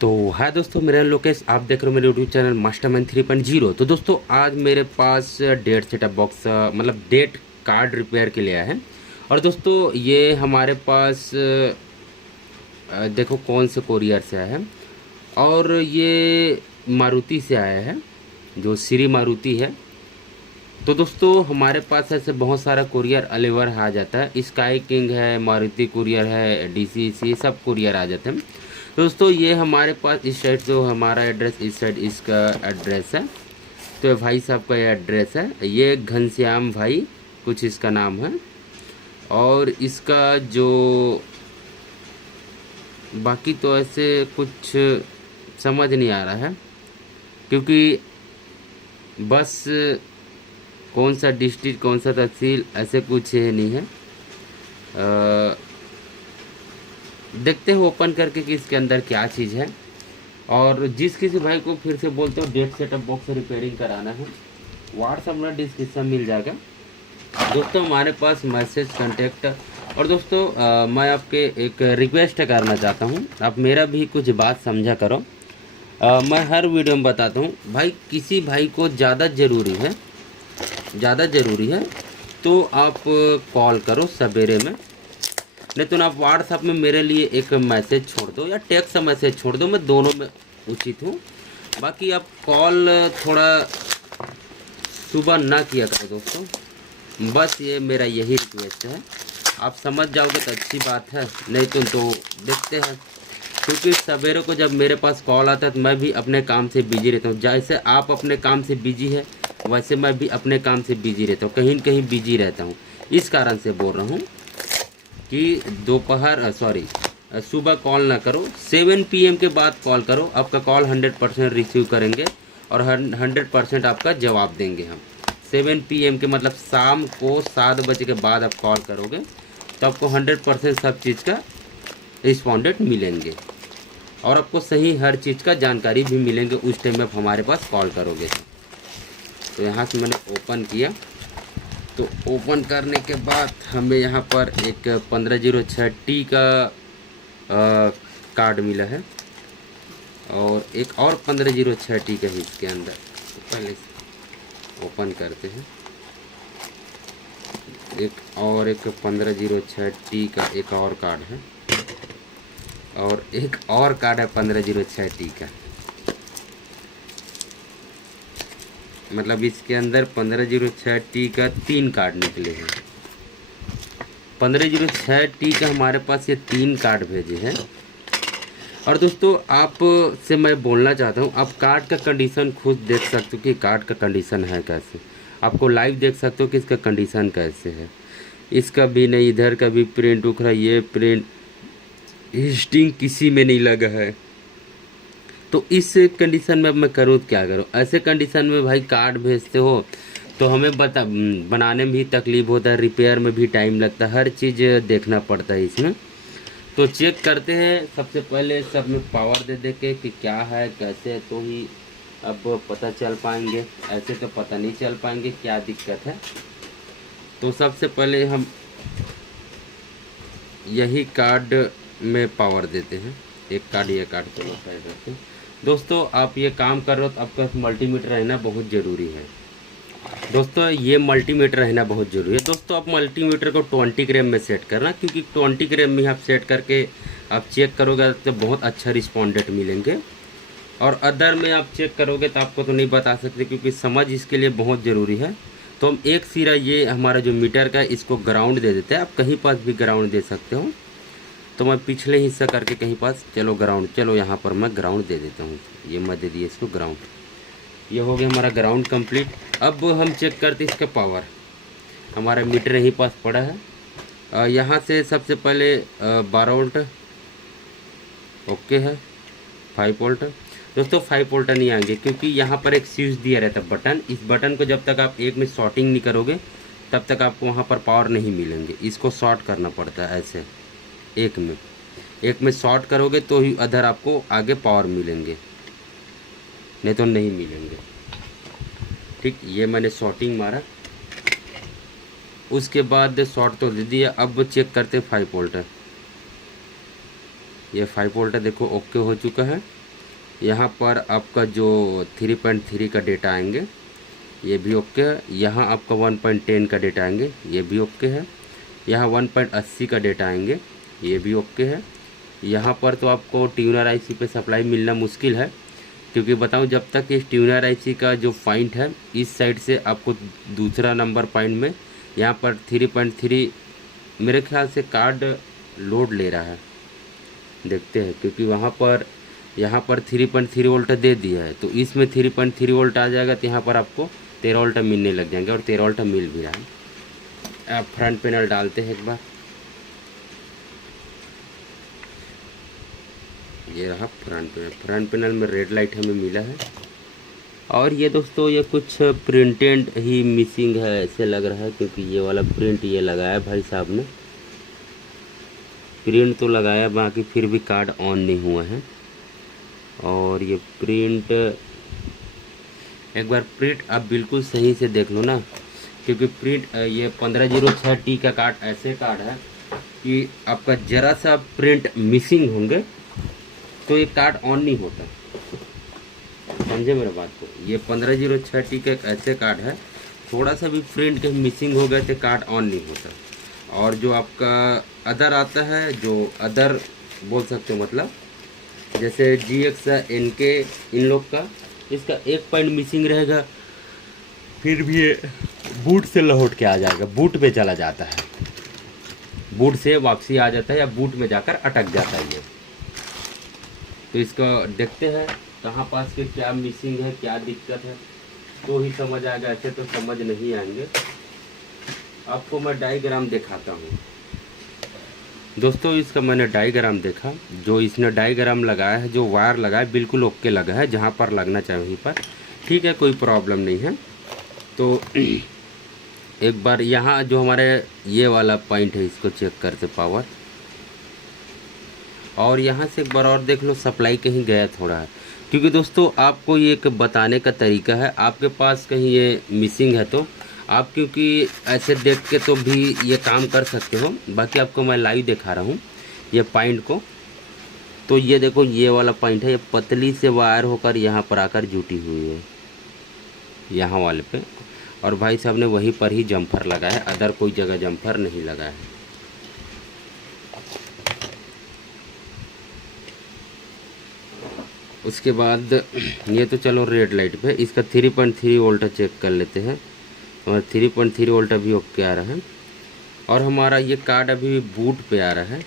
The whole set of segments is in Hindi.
तो हाय दोस्तों, मेरा लोकेश, आप देख रहे हो मेरे यूट्यूब चैनल मास्टरमैन 3.0। तो दोस्तों आज मेरे पास डेट सेटअप बॉक्स मतलब डेट कार्ड रिपेयर के लिए आया है। और दोस्तों ये हमारे पास देखो कौन से कोरियर से आया है। और ये मारुति से आया है, जो श्री मारुति है। तो दोस्तों हमारे पास ऐसे बहुत सारा कुरियर अलेवर आ जाता है। स्काई किंग है, मारुति कुरियर है, डीसीसी, सब कुरियर आ जाते हैं। तो दोस्तों ये हमारे पास इस साइड जो हमारा एड्रेस, इस साइड इसका एड्रेस है। तो ये भाई साहब का ये एड्रेस है, ये घनश्याम भाई कुछ इसका नाम है। और इसका जो बाकी तो ऐसे कुछ समझ नहीं आ रहा है, क्योंकि बस कौन सा डिस्ट्रिक्ट कौन सा तहसील ऐसे कुछ है नहीं है। देखते हैं ओपन करके कि इसके अंदर क्या चीज़ है। और जिस किसी भाई को फिर से बोलते हो डेट सेटअप बॉक्स रिपेयरिंग कराना है, व्हाट्सअप में डिस्क्रिप्शन मिल जाएगा दोस्तों हमारे पास मैसेज कांटेक्ट। और दोस्तों मैं आपके एक रिक्वेस्ट करना चाहता हूँ, आप मेरा भी कुछ बात समझा करो। मैं हर वीडियो में बताता हूँ भाई, किसी भाई को ज़्यादा ज़रूरी है तो आप कॉल करो सवेरे में, नहीं तो ना आप व्हाट्सएप में मेरे लिए एक मैसेज छोड़ दो या टेक्स्ट मैसेज छोड़ दो, मैं दोनों में उचित हूँ। बाकी आप कॉल थोड़ा सुबह ना किया करो दोस्तों, बस ये मेरा यही रिक्वेस्ट है। आप समझ जाओगे तो अच्छी बात है, नहीं तो देखते हैं। क्योंकि सवेरे को जब मेरे पास कॉल आता है तो मैं भी अपने काम से बिजी रहता हूँ। जैसे आप अपने काम से बिजी है, वैसे मैं भी अपने काम से बिजी रहता हूँ, कहीं न कहीं बिजी रहता हूँ। इस कारण से बोल रहा हूँ कि सुबह कॉल ना करो, 7 PM के बाद कॉल करो। आपका कॉल 100% रिसीव करेंगे और 100% आपका जवाब देंगे हम। 7 PM के मतलब शाम को 7 बजे के बाद आप कॉल करोगे तो आपको 100% सब चीज़ का रिस्पॉन्डेंट मिलेंगे और आपको सही हर चीज़ का जानकारी भी मिलेंगे उस टाइम में आप हमारे पास कॉल करोगे। तो यहाँ से मैंने ओपन किया, तो ओपन करने के बाद हमें यहाँ पर एक 1506T का कार्ड मिला है और एक और 1506T का है इसके अंदर। तो पहले ओपन करते हैं। एक 1506T का एक और कार्ड है और एक और कार्ड है 1506T का। मतलब इसके अंदर 1506T का 3 कार्ड निकले हैं। 1506T का हमारे पास ये 3 कार्ड भेजे हैं। और दोस्तों आप से मैं बोलना चाहता हूँ, आप कार्ड का कंडीशन खुद देख सकते हो कि कार्ड का कंडीशन है कैसे। आपको लाइव देख सकते हो कि इसका कंडीशन कैसे है। इसका भी नहीं, इधर का भी प्रिंट उखड़ा, ये प्रिंट हिस्टिंग किसी में नहीं लगा है। तो इस कंडीशन में अब मैं करूँ क्या करूँ। ऐसे कंडीशन में भाई कार्ड भेजते हो तो हमें बनाने में भी तकलीफ़ होता है, रिपेयर में भी टाइम लगता है, हर चीज़ देखना पड़ता है इसमें। तो चेक करते हैं सबसे पहले सब में पावर दे के कि क्या है कैसे, तो ही अब पता चल पाएंगे। ऐसे तो पता नहीं चल पाएंगे क्या दिक्कत है। तो सबसे पहले हम यही कार्ड में पावर देते हैं। एक कार्ड, ये कार्ड को साइड रखते हैं। दोस्तों आप ये काम कर रहे हो तो आपका मल्टीमीटर रहना बहुत ज़रूरी है। दोस्तों ये मल्टीमीटर रहना बहुत ज़रूरी है। दोस्तों आप मल्टीमीटर को 20 ग्राम में सेट करना, क्योंकि 20 ग्राम में आप सेट करके आप चेक करोगे तो बहुत अच्छा रिस्पॉन्डेंट मिलेंगे। और अदर में आप चेक करोगे तो आपको तो नहीं बता सकते, क्योंकि समझ इसके लिए बहुत ज़रूरी है। तो हम एक सिरा ये हमारा जो मीटर का है इसको ग्राउंड दे देते हैं। आप कहीं पास भी ग्राउंड दे सकते हो। तो मैं पिछले हिस्सा करके कहीं पास चलो यहाँ पर मैं ग्राउंड दे देता हूँ। ये मैं दे दिया इसको ग्राउंड। ये हो गया हमारा ग्राउंड कंप्लीट। अब हम चेक करते इसका पावर। हमारा मीटर यहीं पास पड़ा है। यहाँ से सबसे पहले 12 वोल्ट ओके है, 5 वोल्ट। दोस्तों 5 वोल्ट नहीं आएंगे, क्योंकि यहाँ पर एक स्विच दिया रहता है बटन। इस बटन को जब तक आप एक में शॉर्टिंग नहीं करोगे तब तक आपको वहाँ पर पावर नहीं मिलेंगे। इसको शॉर्ट करना पड़ता है ऐसे, एक में शॉर्ट करोगे तो ही अदर आपको आगे पावर मिलेंगे, नहीं तो नहीं मिलेंगे। ठीक, ये मैंने शॉर्टिंग मारा, उसके बाद शॉर्ट तो दे दिया। अब चेक करते 5 वोल्ट। ये 5 वोल्ट देखो ओके हो चुका है। यहाँ पर आपका जो 3.3 का डेटा आएंगे ये भी ओके है। यहाँ आपका 1.10 का डेटा आएंगे ये भी ओके है। यहाँ 1.80 का डेटा आएंगे ये भी ओके है। यहाँ पर तो आपको ट्यूनर आईसी पे सप्लाई मिलना मुश्किल है, क्योंकि बताऊँ जब तक इस ट्यूनर आईसी का जो पॉइंट है इस साइड से आपको दूसरा नंबर पॉइंट में यहाँ पर 3.3 मेरे ख्याल से कार्ड लोड ले रहा है, देखते हैं, क्योंकि वहाँ पर यहाँ पर 3.3 वोल्ट दे दिया है, तो इसमें 3.3 वोल्ट आ जाएगा तो यहाँ पर आपको 13 वोल्ट मिलने लग जाएंगे, और 13 वोल्ट मिल भी रहा है। अब फ्रंट पैनल डालते हैं एक बार। ये रहा फ्रंट पैनल। फ्रंट पैनल में रेड लाइट हमें मिला है, और ये दोस्तों ये कुछ प्रिंटेड ही मिसिंग है ऐसे लग रहा है, क्योंकि ये वाला प्रिंट ये लगाया भाई साहब ने, प्रिंट तो लगाया बाकी फिर भी कार्ड ऑन नहीं हुआ है। और ये प्रिंट एक बार प्रिंट आप बिल्कुल सही से देख लो ना, क्योंकि प्रिंट ये 1506T का कार्ड ऐसे कार्ड है कि आपका ज़रा सा प्रिंट मिसिंग होंगे तो ये कार्ड ऑन नहीं होता, समझे मेरे बात को। ये 1506T का एक ऐसे कार्ड है, थोड़ा सा भी प्रिंट के मिसिंग हो गए तो कार्ड ऑन नहीं होता। और जो आपका अदर आता है, जो अदर बोल सकते हो, मतलब जैसे GX NK इन लोग का, इसका एक पॉइंट मिसिंग रहेगा फिर भी ये बूट से लौट के आ जाएगा, बूट पे चला जाता है, बूट से वापसी आ जाता है या बूट में जाकर अटक जाता है ये। तो इसका देखते हैं कहाँ पास के क्या मिसिंग है, क्या दिक्कत है, तो ही समझ आएगा, ऐसे तो समझ नहीं आएंगे। आपको मैं डायग्राम दिखाता हूँ दोस्तों। इसका मैंने डायग्राम देखा, जो इसने डायग्राम लगाया है, जो वायर लगाया है बिल्कुल ओके लगा है, जहाँ पर लगना चाहिए वहीं पर ठीक है, कोई प्रॉब्लम नहीं है। तो एक बार यहाँ जो हमारे ये वाला पॉइंट है इसको चेक करते पावर, और यहाँ से एक बार और देख लो सप्लाई कहीं गया थोड़ा है, क्योंकि दोस्तों आपको ये एक बताने का तरीका है, आपके पास कहीं ये मिसिंग है तो आप क्योंकि ऐसे देख के तो भी ये काम कर सकते हो, बाकी आपको मैं लाइव दिखा रहा हूँ ये पॉइंट को। तो ये देखो ये वाला पॉइंट है, ये पतली से वायर होकर यहाँ पर आकर जुटी हुई है यहाँ वाले पे, और भाई साहब ने वहीं पर ही जम्फर लगाया है, अदर कोई जगह जम्फर नहीं लगा है। उसके बाद ये तो चलो रेड लाइट पे, इसका 3.3 वोल्ट चेक कर लेते हैं, और 3.3 वोल्ट अभी ओके आ रहा है, और हमारा ये कार्ड अभी बूट पे आ रहा है।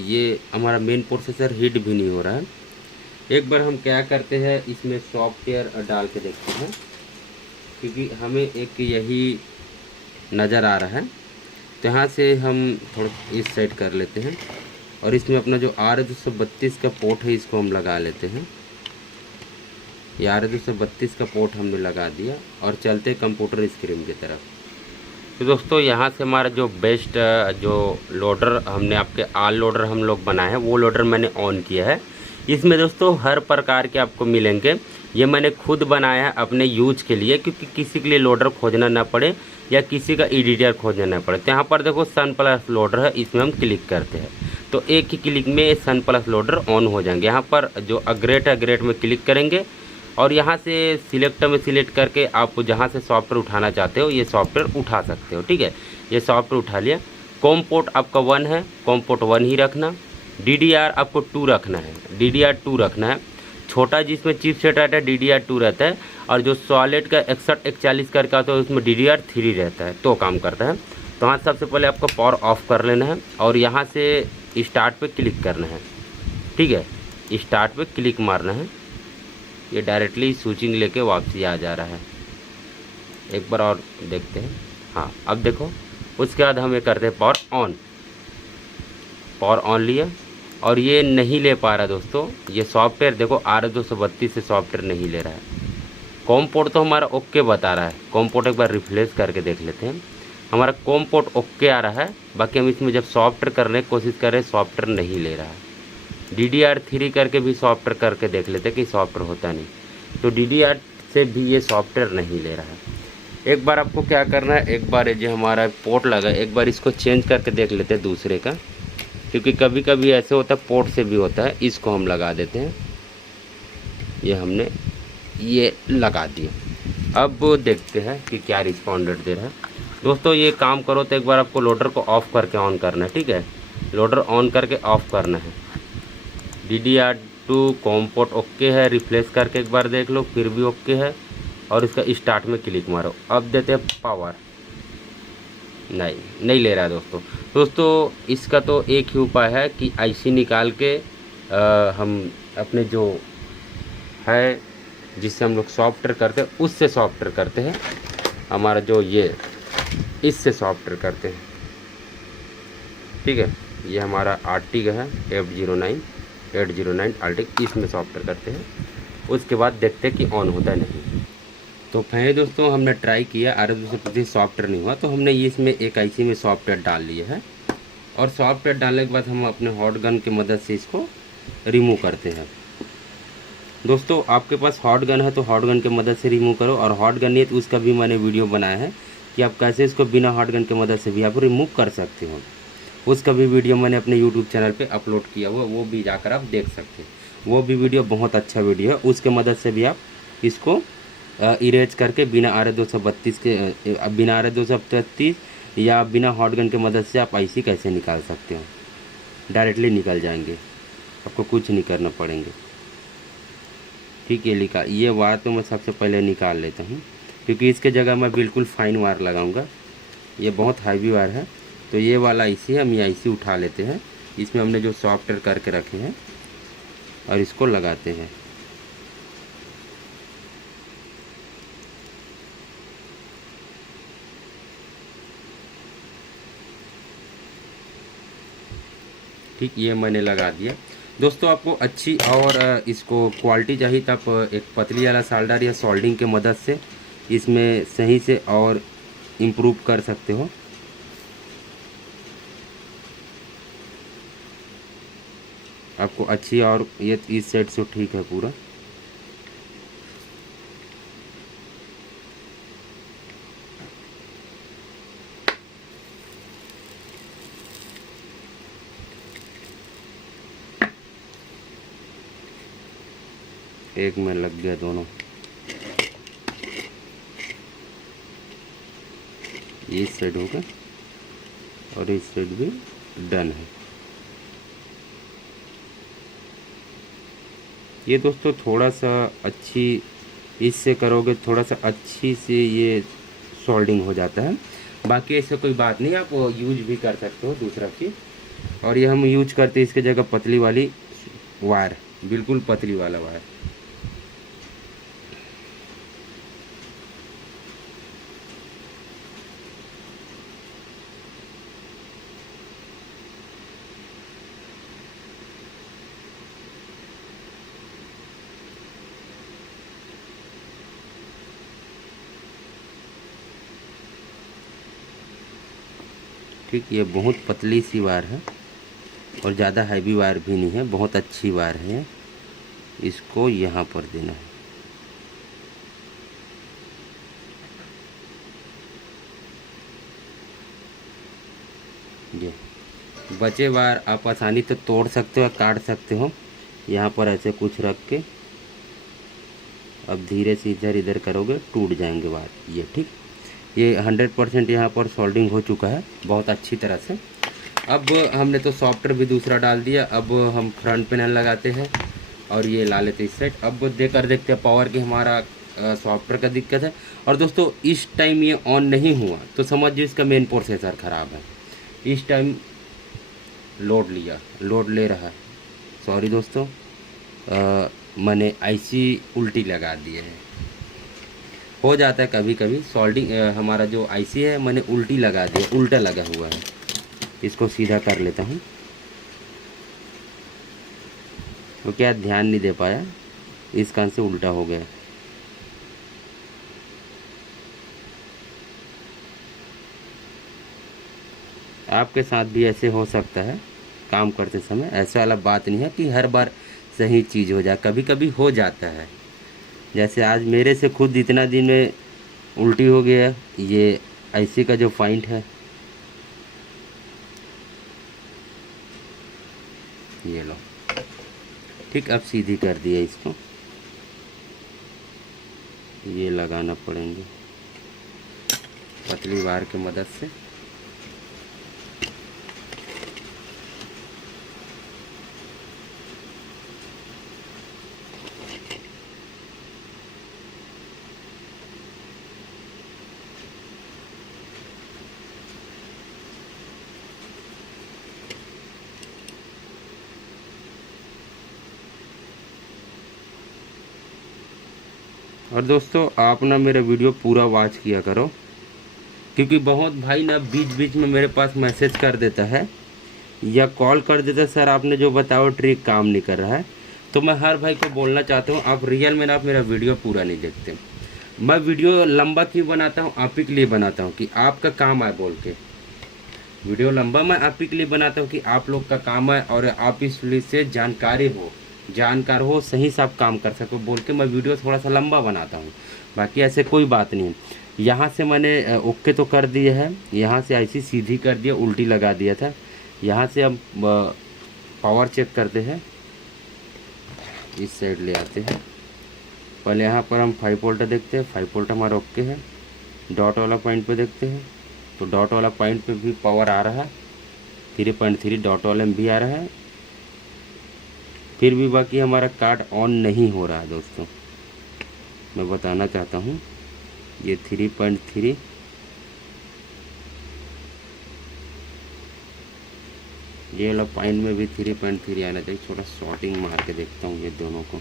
ये हमारा मेन प्रोसेसर हीट भी नहीं हो रहा है। एक बार हम क्या करते हैं, इसमें सॉफ्टवेयर डाल के देखते हैं, क्योंकि हमें एक यही नज़र आ रहा है, तो यहाँ से हम थोड़ा इस साइड कर लेते हैं, और इसमें अपना जो R232 का पोर्ट है इसको हम लगा लेते हैं। ये R232 का पोर्ट हमने लगा दिया, और चलते कंप्यूटर स्क्रीन की तरफ। तो दोस्तों यहाँ से हमारा जो बेस्ट जो लोडर हमने आपके आल लोडर हम लोग बनाए हैं, वो लोडर मैंने ऑन किया है। इसमें दोस्तों हर प्रकार के आपको मिलेंगे, ये मैंने खुद बनाया है अपने यूज के लिए, क्योंकि किसी के लिए लोडर खोजना ना पड़े या किसी का एडिटर खोजना ना पड़े। तो यहाँ पर देखो सन प्लस लोडर है, इसमें हम क्लिक करते हैं तो एक ही क्लिक में सन प्लस लोडर ऑन हो जाएंगे। यहाँ पर जो अग्रेट है, अग्रेट में क्लिक करेंगे, और यहाँ से सिलेक्टर में सिलेक्ट करके आप जहाँ से सॉफ्टवेयर उठाना चाहते हो ये सॉफ्टवेयर उठा सकते हो। ठीक है, ये सॉफ्टवेयर उठा लिया। कॉम पोर्ट आपका 1 है, कॉम पोर्ट 1 ही रखना। DDR आपको 2 रखना है, DDR 2 रखना है। छोटा जिसमें चिप सेट रहता है DDR 2 रहता है, और जो सॉलिड का 6141 करके आता है उसमें DDR 3 रहता है, तो काम करता है। तो हाँ, सबसे पहले आपको पावर ऑफ कर लेना है, और यहाँ से स्टार्ट पे क्लिक करना है। ठीक है, स्टार्ट पे क्लिक मारना है, ये डायरेक्टली स्विचिंग लेके वापसी आ जा रहा है। एक बार और देखते हैं, हाँ अब देखो। उसके बाद हम ये करते हैं पावर ऑन। पावर ऑन लिया, और ये नहीं ले पा रहा दोस्तों, ये सॉफ्टवेयर देखो R232 से सॉफ्टवेयर नहीं ले रहा है। कॉम पोर्ट तो हमारा ओके बता रहा है, कॉम पोर्ट एक बार रिफ्रेश करके देख लेते हैं। हमारा कॉम पोर्ट ओके आ रहा है, बाकी हम इसमें जब सॉफ्टवेयर करने की कोशिश कर रहे हैं सॉफ्टवेयर नहीं ले रहा है। DDR 3 करके भी सॉफ्टवेयर करके देख लेते कि सॉफ्टवेयर होता नहीं, तो DDR से भी ये सॉफ्टवेयर नहीं ले रहा है। एक बार आपको क्या करना है, एक बार जो हमारा पोर्ट लगा एक बार इसको चेंज करके देख लेते हैं दूसरे का। क्योंकि कभी कभी ऐसे होता है पोर्ट से भी होता है। इसको हम लगा देते हैं। ये हमने ये लगा दिया। अब देखते हैं कि क्या रिस्पॉन्डेंट दे रहा है। दोस्तों ये काम करो तो एक बार आपको लोडर को ऑफ़ करके ऑन करना है, ठीक है। लोडर ऑन करके ऑफ़ करना है। DDR2 कॉम्पोर्ट ओके है, रिप्लेस करके एक बार देख लो, फिर भी ओके है। और इसका स्टार्ट में क्लिक मारो। अब देते हैं पावर। नहीं ले रहा है दोस्तों इसका तो एक ही उपाय है कि IC निकाल के हम अपने जो है जिससे हम लोग सॉफ्टवेयर करते हैं उससे सॉफ्टवेयर करते हैं। हमारा जो ये इससे सॉफ्टवेयर करते हैं, ठीक है। ये हमारा आर्टिक है 809 आर्टिक, इसमें सॉफ्टवेयर करते हैं। उसके बाद देखते हैं कि ऑन होता है नहीं। तो पहले दोस्तों हमने ट्राई किया, RS-225 सॉफ्टवेयर नहीं हुआ, तो हमने इसमें एक IC में सॉफ्टवेयर डाल लिया है। और सॉफ्टवेयर डालने के बाद हम अपने हॉट गन की मदद से इसको रिमूव करते हैं। दोस्तों आपके पास हॉट गन है तो हॉट गन की मदद से रिमूव करो, और हॉट गन नहीं है तो उसका भी मैंने वीडियो बनाया है कि आप कैसे इसको बिना हॉट गन की मदद से भी आप रिमूव कर सकते हो। उसका भी वीडियो मैंने अपने यूट्यूब चैनल पे अपलोड किया हुआ, वो भी जाकर आप देख सकते हैं। वो भी वीडियो बहुत अच्छा वीडियो है, उसके मदद से भी आप इसको इरेज करके बिना RS-232 या बिना हॉट गन की मदद से आप IC कैसे निकाल सकते हो। डायरेक्टली निकल जाएंगे, आपको कुछ नहीं करना पड़ेंगे, ठीक है। ये वायर तो मैं सबसे पहले निकाल लेता हूँ, क्योंकि इसके जगह मैं बिल्कुल फाइन वायर लगाऊंगा। ये बहुत हैवी वायर है, तो ये वाला IC हम ये IC उठा लेते हैं। इसमें हमने जो सॉफ्टवेयर करके रखे हैं और इसको लगाते हैं। ठीक, ये मैंने लगा दिया। दोस्तों आपको अच्छी और इसको क्वालिटी चाहिए तो आप एक पतली वाला सोल्डर या सोल्डिंग के मदद से इसमें सही से और इम्प्रूव कर सकते हो। आपको अच्छी, और ये इस साइड से ठीक है पूरा। एक में लग गया दोनों। इस साइड हो गया और इस साइड भी डन है। ये दोस्तों थोड़ा सा अच्छी इससे करोगे, थोड़ा सा अच्छी से ये सोल्डिंग हो जाता है। बाकी ऐसा कोई बात नहीं, आप यूज भी कर सकते हो दूसरा चीज़। और ये हम यूज करते हैं इसके जगह पतली वाली वायर, बिल्कुल पतली वाला वायर। ठीक, ये बहुत पतली सी वायर है और ज़्यादा हैवी वायर भी नहीं है, बहुत अच्छी वायर है। इसको यहाँ पर देना है। ये बचे वायर आप आसानी से तोड़ सकते हो, काट सकते हो। यहाँ पर ऐसे कुछ रख के अब धीरे से इधर इधर करोगे टूट जाएंगे वायर। ये ठीक, ये 100% यहाँ पर सोल्डिंग हो चुका है बहुत अच्छी तरह से। अब हमने तो सॉफ्टवेयर भी दूसरा डाल दिया। अब हम फ्रंट पैनल लगाते हैं और ये ला लेते इस साइड। अब देखते हैं पावर की हमारा सॉफ्टवेयर का दिक्कत है। और दोस्तों इस टाइम ये ऑन नहीं हुआ तो समझिए इसका मेन प्रोसेसर ख़राब है। इस टाइम लोड ले रहा है। सॉरी दोस्तों, मैंने IC उल्टी लगा दिए है। हो जाता है कभी कभी सोल्डिंग, हमारा जो IC है मैंने उल्टी लगा दिया, उल्टा लगा हुआ है। इसको सीधा कर लेता हूँ। तो क्या ध्यान नहीं दे पाया, इस कान से उल्टा हो गया। आपके साथ भी ऐसे हो सकता है काम करते समय। ऐसा वाला बात नहीं है कि हर बार सही चीज़ हो जाए, कभी कभी हो जाता है। जैसे आज मेरे से खुद इतना दिन में उल्टी हो गया। ये IC का जो पॉइंट है, ये लो, ठीक। अब सीधी कर दिया इसको, ये लगाना पड़ेंगे पतली वायर की मदद से। और दोस्तों आप ना मेरा वीडियो पूरा वॉच किया करो, क्योंकि बहुत भाई ना बीच बीच में मेरे पास मैसेज कर देता है या कॉल कर देता है, सर आपने जो बताओ ट्रिक काम नहीं कर रहा है। तो मैं हर भाई को बोलना चाहता हूँ, आप रियल में आप मेरा वीडियो पूरा नहीं देखते। मैं वीडियो लंबा क्यों बनाता हूँ? आप ही के लिए बनाता हूँ कि आपका काम आए बोल के। वीडियो लंबा मैं आप ही के लिए बनाता हूँ कि आप लोग का काम है और आप इससे जानकार हो, सही से आप काम कर सको बोल के मैं वीडियो थोड़ा सा लंबा बनाता हूँ। बाकी ऐसे कोई बात नहीं है। यहाँ से मैंने ओके तो कर दिए है, यहाँ से ऐसी सीधी कर दिया, उल्टी लगा दिया था। यहाँ से अब पावर चेक करते हैं, इस साइड ले आते हैं। पहले यहाँ पर हम 5 वोल्ट देखते हैं, 5 वोल्ट हमारा ओके है। डॉट वाला पॉइंट पे देखते हैं, तो डॉट वाला पॉइंट पे भी पावर आ रहा है, 3.3 डॉट वाले में भी आ रहा है। फिर भी बाकी हमारा कार्ड ऑन नहीं हो रहा है दोस्तों, मैं बताना चाहता हूँ। ये 3.3 ये वाला पॉइंट में भी 3.3 आना चाहिए। थोड़ा शॉर्टिंग मार के देखता हूँ ये दोनों को।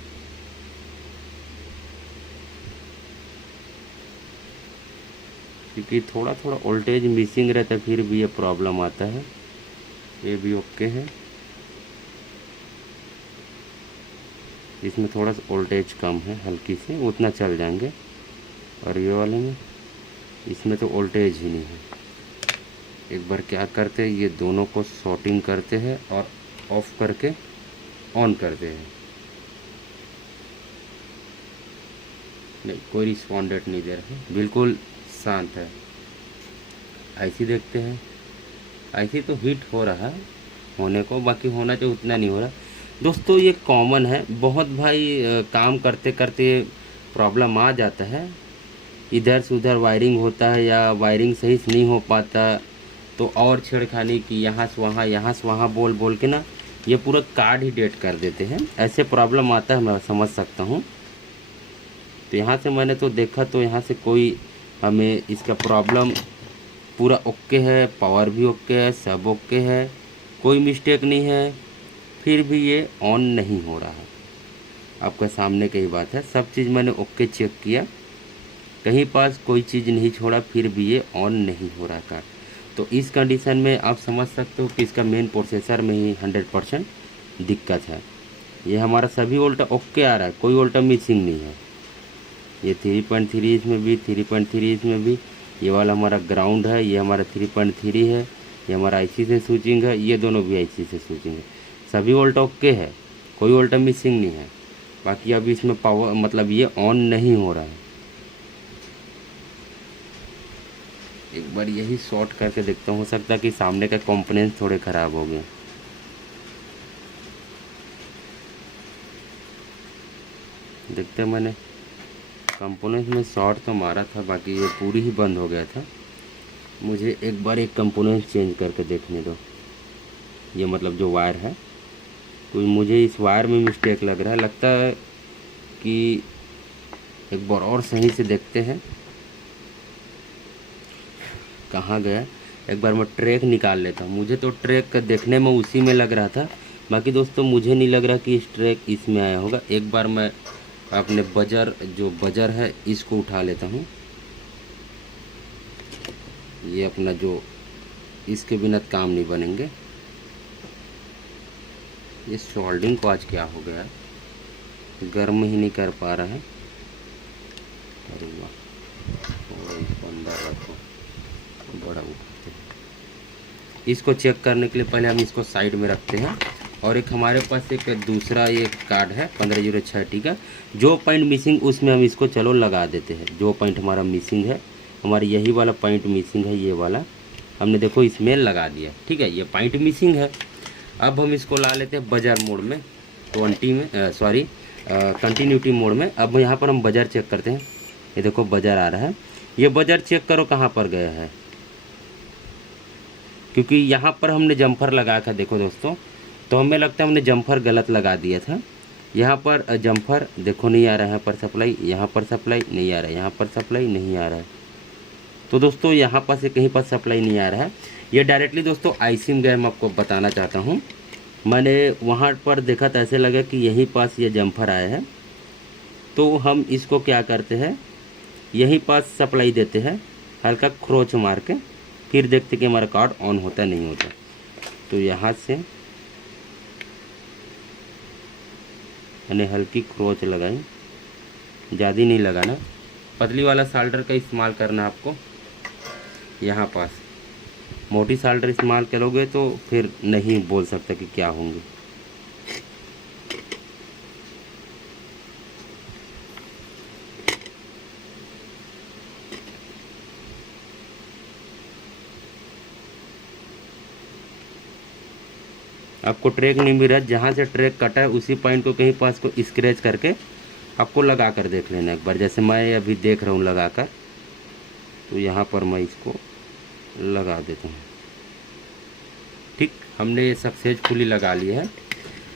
क्योंकि थोड़ा थोड़ा वोल्टेज मिसिंग रहता है, फिर भी ये प्रॉब्लम आता है। ये भी ओके है, इसमें थोड़ा सा वोल्टेज कम है, हल्की से उतना चल जाएंगे। और ये वाले में इसमें तो वोल्टेज ही नहीं है। एक बार क्या करते हैं, ये दोनों को शॉर्टिंग करते हैं और ऑफ करके ऑन करते हैं। नहीं, कोई रिस्पॉन्डेंट नहीं दे रहा है, बिल्कुल शांत है। ऐसी देखते हैं, ऐसी तो हिट हो रहा है होने को, बाकी होना चाहिए उतना नहीं हो रहा। दोस्तों ये कॉमन है, बहुत भाई काम करते करते प्रॉब्लम आ जाता है। इधर से उधर वायरिंग होता है या वायरिंग सही से नहीं हो पाता, तो और छेड़खानी की यहाँ से वहाँ बोल बोल के ना ये पूरा कार्ड ही डेट कर देते हैं। ऐसे प्रॉब्लम आता है, मैं समझ सकता हूँ। तो यहाँ से मैंने तो देखा, तो यहाँ से कोई हमें इसका प्रॉब्लम पूरा ओके है, पावर भी ओके है, सब ओके है, कोई मिस्टेक नहीं है। फिर भी ये ऑन नहीं हो रहा है। आपका सामने की बात है, सब चीज़ मैंने ओके चेक किया, कहीं पास कोई चीज़ नहीं छोड़ा, फिर भी ये ऑन नहीं हो रहा कार्ड। तो इस कंडीशन में आप समझ सकते हो कि इसका मेन प्रोसेसर में ही 100% दिक्कत है। ये हमारा सभी वोल्ट ओके आ रहा है, कोई वोल्ट मिसिंग नहीं है। ये 3.3 इसमें भी, 3.3 इसमें भी। ये वाला हमारा ग्राउंड है, ये हमारा 3.3 है। ये हमारा आईसी से स्विचिंग है, ये दोनों भी आईसी से स्विचिंग है। सभी वोल्ट ओके है, कोई वोल्ट मिसिंग नहीं है। बाकी अभी इसमें पावर मतलब ये ऑन नहीं हो रहा है। एक बार यही शॉर्ट करके देखता हूँ, हो सकता है कि सामने का कंपोनेंट थोड़े ख़राब हो गए। देखते मैंने कंपोनेंट में शॉर्ट तो मारा था, बाकी ये पूरी ही बंद हो गया था। मुझे एक बार एक कंपोनेंट चेंज करके देखने दो। ये मतलब जो वायर है, कोई मुझे इस वायर में मिस्टेक लग रहा है, लगता है कि एक बार और सही से देखते हैं कहाँ गया। एक बार मैं ट्रैक निकाल लेता हूँ। मुझे तो ट्रैक का देखने में उसी में लग रहा था, बाकी दोस्तों मुझे नहीं लग रहा कि इस ट्रैक इसमें आया होगा। एक बार मैं अपने बजर है इसको उठा लेता हूँ। ये अपना जो इसके बिना काम नहीं बनेंगे। ये सोल्डिंग को आज क्या हो गया, गर्म ही नहीं कर पा रहा है। अरे वाह, इसको अंदर रखो, बड़ा उठाते हैं। इसको चेक करने के लिए पहले हम इसको साइड में रखते हैं। और एक हमारे पास एक दूसरा ये कार्ड है 1506T का, जो पॉइंट मिसिंग उसमें हम इसको चलो लगा देते हैं। जो पॉइंट हमारा मिसिंग है, हमारा यही वाला पॉइंट मिसिंग है, ये वाला हमने देखो इसमें लगा दिया। ठीक है, ये पॉइंट मिसिंग है। अब हम इसको ला लेते हैं बजर मोड में, 20 में, कंटिन्यूटी मोड में। अब यहाँ पर हम बजर चेक करते हैं। ये देखो बजर आ रहा है। ये बजर चेक करो कहाँ पर गया है, क्योंकि यहाँ पर हमने जम्फर लगा था। देखो दोस्तों, तो हमें लगता है हमने जम्फर गलत लगा दिया था। यहाँ पर जम्फर देखो नहीं आ रहा है, यहाँ पर सप्लाई, यहाँ पर सप्लाई नहीं आ रहा है, यहाँ पर सप्लाई नहीं आ रहा है। तो दोस्तों यहाँ पर से कहीं पर सप्लाई नहीं आ रहा है। ये डायरेक्टली दोस्तों आईसी में गया, मैं आपको बताना चाहता हूँ। मैंने वहाँ पर देखा तो ऐसे लगा कि यहीं पास ये जम्फर आया है। तो हम इसको क्या करते हैं, यहीं पास सप्लाई देते हैं, हल्का क्रोच मार के, फिर देखते कि हमारा कार्ड ऑन होता नहीं होता। तो यहाँ से मैंने हल्की क्रोच लगाई, ज़्यादा नहीं लगाना, पतली वाला साल्डर का इस्तेमाल करना आपको। यहाँ पास मोटी साल्डर इस्तेमाल करोगे तो फिर नहीं बोल सकता कि क्या होंगे। आपको ट्रैक नहीं मिल रहा, जहाँ से ट्रैक कटा है उसी पॉइंट को कहीं पास को स्क्रैच करके आपको लगा कर देख लेना एक बार, जैसे मैं अभी देख रहा हूँ लगा कर। तो यहाँ पर मैं इसको लगा देता हूँ। ठीक, हमने सक्सेसफुली लगा लिया है।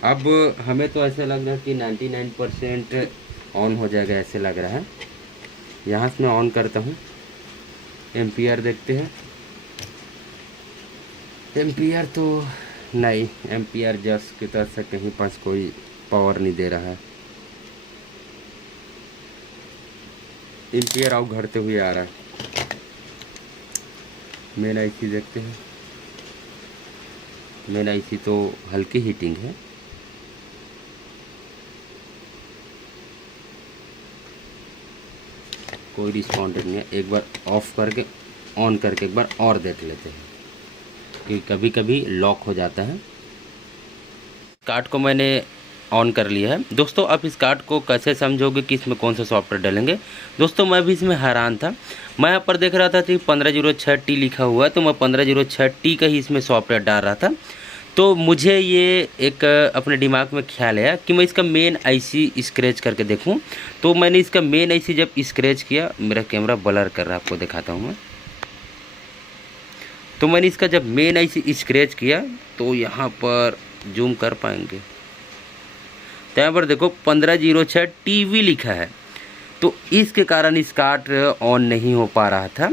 अब हमें तो ऐसा लग रहा है कि 99% ऑन हो जाएगा, ऐसे लग रहा है। यहाँ से मैं ऑन करता हूँ, एम्पियर देखते हैं। एम्पियर तो नहीं, एम्पियर जस्ट की तरफ से कहीं पास कोई पावर नहीं दे रहा है। एम्पियर आउट घटते हुए आ रहा है। मेन आईसी देखते हैं। मेन आईसी तो हल्की हीटिंग है। कोई रिस्पॉन्डेंट नहीं है। एक बार ऑफ करके ऑन करके एक बार और देख लेते हैं कि कभी कभी लॉक हो जाता है। कार्ड को मैंने ऑन कर लिया है। दोस्तों आप इस कार्ड को कैसे समझोगे कि इसमें कौन सा सॉफ्टवेयर डालेंगे। दोस्तों मैं भी इसमें हैरान था। मैं यहाँ पर देख रहा था कि 1506T लिखा हुआ है, तो मैं 1506T का ही इसमें सॉफ्टवेयर डाल रहा था। तो मुझे ये एक अपने दिमाग में ख्याल आया कि मैं इसका मेन आईसी स्क्रैच करके देखूं। तो मैंने इसका मेन आईसी जब स्क्रैच किया, मेरा कैमरा ब्लर कर रहा है, आपको दिखाता हूँ मैं। तो मैंने इसका जब मेन आईसी स्क्रैच किया तो यहाँ पर जूम कर पाएंगे, तो यहाँ पर देखो 1506TV लिखा है। तो इसके कारण इस कार्ड ऑन नहीं हो पा रहा था,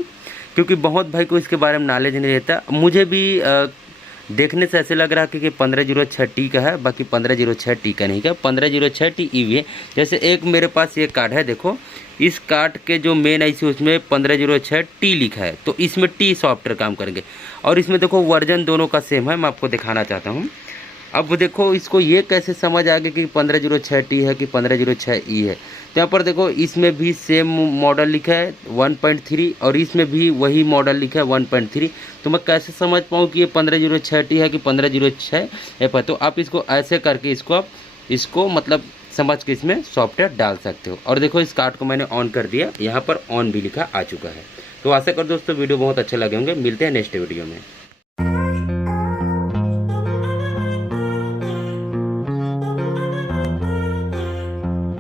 क्योंकि बहुत भाई को इसके बारे में नॉलेज नहीं रहता। मुझे भी देखने से ऐसे लग रहा है कि 1506T का है, बाकी 1506T का नहीं, का 1506TEV है। जैसे एक मेरे पास ये कार्ड है, देखो इस कार्ड के जो मेन आईसी उसमें 1506T लिखा है, तो इसमें T सॉफ्टवेयर काम करेंगे। और इसमें देखो वर्जन दोनों का सेम है, मैं आपको दिखाना चाहता हूँ। अब देखो इसको ये कैसे समझ आ गया कि 1506T है कि 1506E है। तो यहाँ पर देखो इसमें भी सेम मॉडल लिखा है 1.3 और इसमें भी वही मॉडल लिखा है 1.3। तो मैं कैसे समझ पाऊँ कि ये 1506T है कि 1506F है। तो आप इसको ऐसे करके इसको मतलब समझ के इसमें सॉफ्टवेयर डाल सकते हो। और देखो इस कार्ड को मैंने ऑन कर दिया, यहाँ पर ऑन भी लिखा आ चुका है। तो आशा कर दोस्तों वीडियो बहुत अच्छे लगे होंगे। मिलते हैं नेक्स्ट वीडियो में।